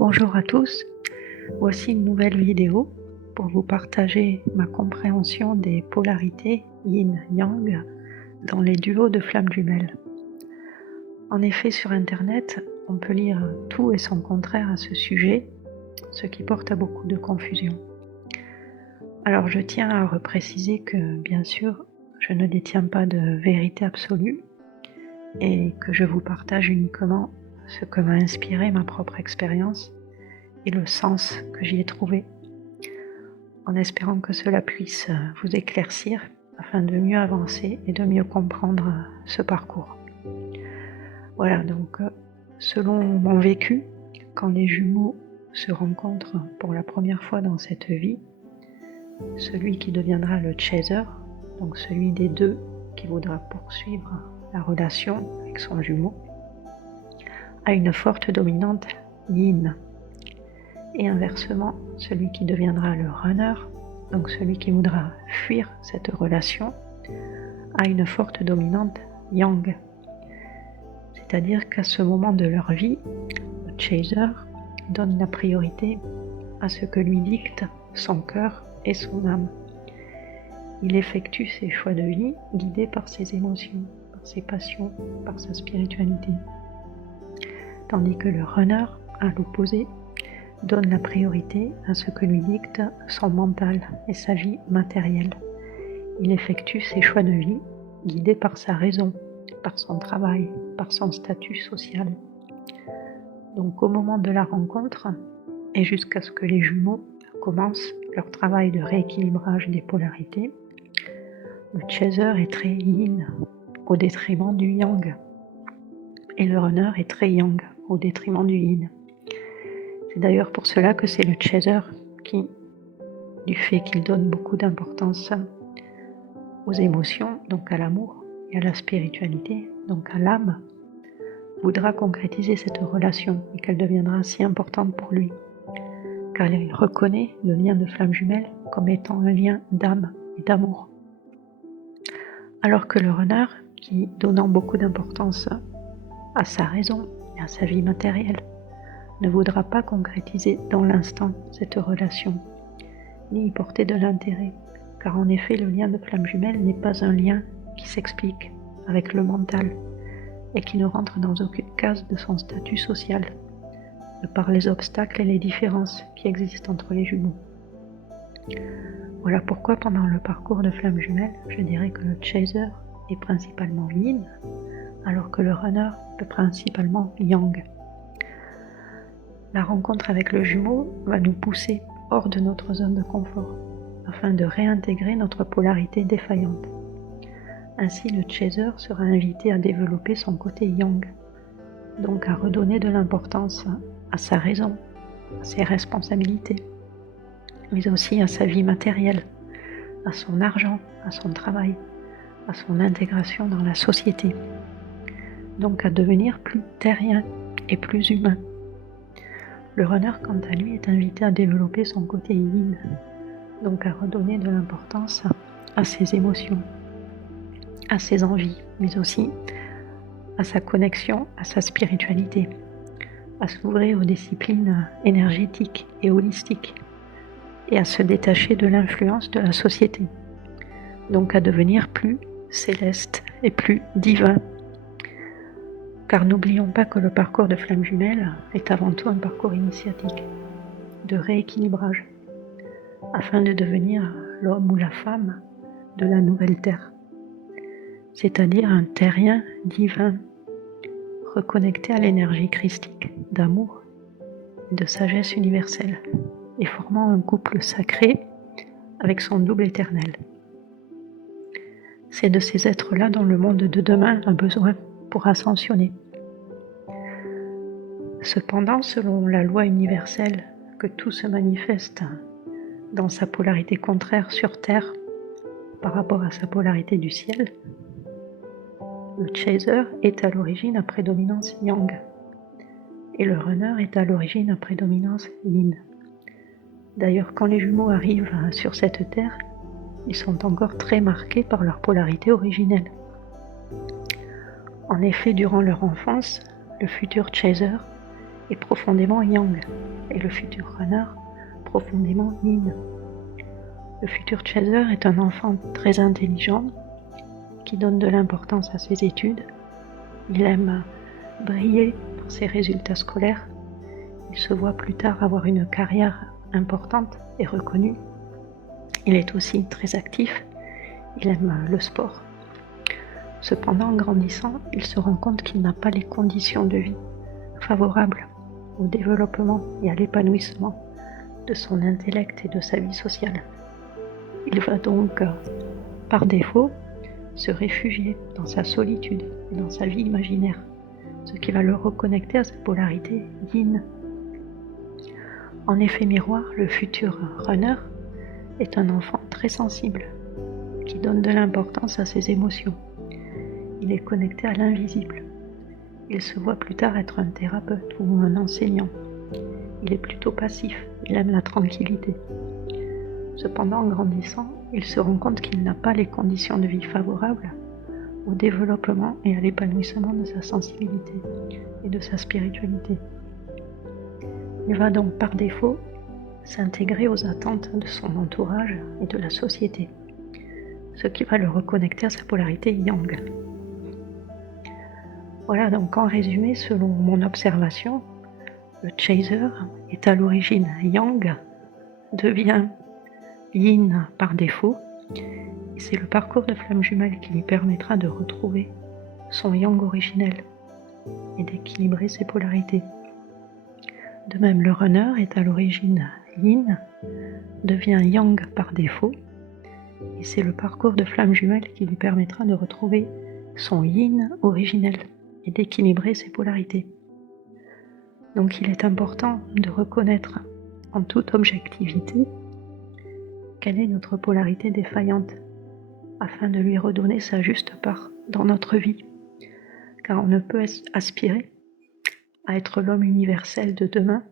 Bonjour à tous, voici une nouvelle vidéo pour vous partager ma compréhension des polarités yin-yang dans les duos de flammes jumelles. En effet, sur internet, on peut lire tout et son contraire à ce sujet, ce qui porte à beaucoup de confusion. Alors je tiens à repréciser que, bien sûr, je ne détiens pas de vérité absolue et que je vous partage uniquement ce que m'a inspiré ma propre expérience et le sens que j'y ai trouvé, en espérant que cela puisse vous éclaircir afin de mieux avancer et de mieux comprendre ce parcours. Voilà, donc selon mon vécu, quand les jumeaux se rencontrent pour la première fois dans cette vie, celui qui deviendra le chaser, donc celui des deux qui voudra poursuivre la relation avec son jumeau, a une forte dominante yin. Et inversement, celui qui deviendra le runner, donc celui qui voudra fuir cette relation, a une forte dominante yang. C'est-à-dire qu'à ce moment de leur vie, le chaser donne la priorité à ce que lui dicte son cœur et son âme. Il effectue ses choix de vie guidés par ses émotions, par ses passions, par sa spiritualité. Tandis que le runner, à l'opposé, donne la priorité à ce que lui dicte son mental et sa vie matérielle. Il effectue ses choix de vie guidés par sa raison, par son travail, par son statut social. Donc au moment de la rencontre, et jusqu'à ce que les jumeaux commencent leur travail de rééquilibrage des polarités, le chaser est très yin au détriment du yang, et le runner est très yang au détriment du yin. C'est d'ailleurs pour cela que c'est le chaser qui, du fait qu'il donne beaucoup d'importance aux émotions, donc à l'amour et à la spiritualité, donc à l'âme, voudra concrétiser cette relation et qu'elle deviendra si importante pour lui, car il reconnaît le lien de flamme jumelle comme étant un lien d'âme et d'amour. Alors que le runner, qui donnant beaucoup d'importance à sa raison et à sa vie matérielle, ne voudra pas concrétiser dans l'instant cette relation, ni y porter de l'intérêt, car en effet le lien de flamme jumelle n'est pas un lien qui s'explique avec le mental et qui ne rentre dans aucune case de son statut social, de par les obstacles et les différences qui existent entre les jumeaux. Voilà pourquoi pendant le parcours de flamme jumelle, je dirais que le chaser est principalement yin, alors que le runner est principalement yang. La rencontre avec le jumeau va nous pousser hors de notre zone de confort, afin de réintégrer notre polarité défaillante. Ainsi, le chaser sera invité à développer son côté yang, donc à redonner de l'importance à sa raison, à ses responsabilités, mais aussi à sa vie matérielle, à son argent, à son travail, à son intégration dans la société, donc à devenir plus terrien et plus humain. Le runner, quant à lui, est invité à développer son côté yin, donc à redonner de l'importance à ses émotions, à ses envies, mais aussi à sa connexion, à sa spiritualité, à s'ouvrir aux disciplines énergétiques et holistiques, et à se détacher de l'influence de la société, donc à devenir plus céleste et plus divin. Car n'oublions pas que le parcours de flamme jumelle est avant tout un parcours initiatique, de rééquilibrage, afin de devenir l'homme ou la femme de la nouvelle terre, c'est-à-dire un terrien divin, reconnecté à l'énergie christique d'amour et de sagesse universelle, et formant un couple sacré avec son double éternel. C'est de ces êtres-là dont le monde de demain a besoin pour ascensionner. Cependant, selon la loi universelle que tout se manifeste dans sa polarité contraire sur Terre par rapport à sa polarité du ciel, le chaser est à l'origine à prédominance yang et le runner est à l'origine à prédominance yin. D'ailleurs, quand les jumeaux arrivent sur cette Terre, ils sont encore très marqués par leur polarité originelle. En effet, durant leur enfance, le futur chaser est profondément yang et le futur runner profondément yin. Le futur chaser est un enfant très intelligent qui donne de l'importance à ses études. Il aime briller pour ses résultats scolaires. Il se voit plus tard avoir une carrière importante et reconnue. Il est aussi très actif. Il aime le sport. Cependant, en grandissant, il se rend compte qu'il n'a pas les conditions de vie favorables au développement et à l'épanouissement de son intellect et de sa vie sociale. Il va donc, par défaut, se réfugier dans sa solitude et dans sa vie imaginaire, ce qui va le reconnecter à sa polarité yin. En effet miroir, le futur runner est un enfant très sensible, qui donne de l'importance à ses émotions. Il est connecté à l'invisible. Il se voit plus tard être un thérapeute ou un enseignant. Il est plutôt passif, il aime la tranquillité. Cependant, en grandissant, il se rend compte qu'il n'a pas les conditions de vie favorables au développement et à l'épanouissement de sa sensibilité et de sa spiritualité. Il va donc par défaut s'intégrer aux attentes de son entourage et de la société, ce qui va le reconnecter à sa polarité yang. Voilà donc en résumé, selon mon observation, le chaser est à l'origine yang, devient yin par défaut, et c'est le parcours de flamme jumelle qui lui permettra de retrouver son yang originel et d'équilibrer ses polarités. De même, le runner est à l'origine yin, devient yang par défaut, et c'est le parcours de flamme jumelle qui lui permettra de retrouver son yin originel et d'équilibrer ses polarités. Donc il est important de reconnaître en toute objectivité quelle est notre polarité défaillante afin de lui redonner sa juste part dans notre vie, car on ne peut aspirer à être l'homme universel de demain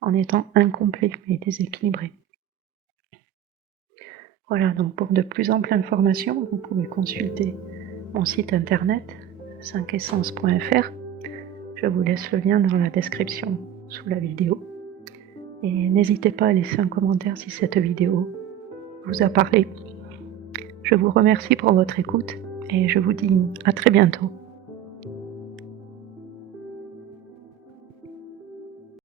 en étant incomplet et déséquilibré. Voilà, donc pour de plus amples informations, vous pouvez consulter mon site internet 5essence.fr. Je vous laisse le lien dans la description sous la vidéo. Et n'hésitez pas à laisser un commentaire si cette vidéo vous a parlé. Je vous remercie pour votre écoute et je vous dis à très bientôt.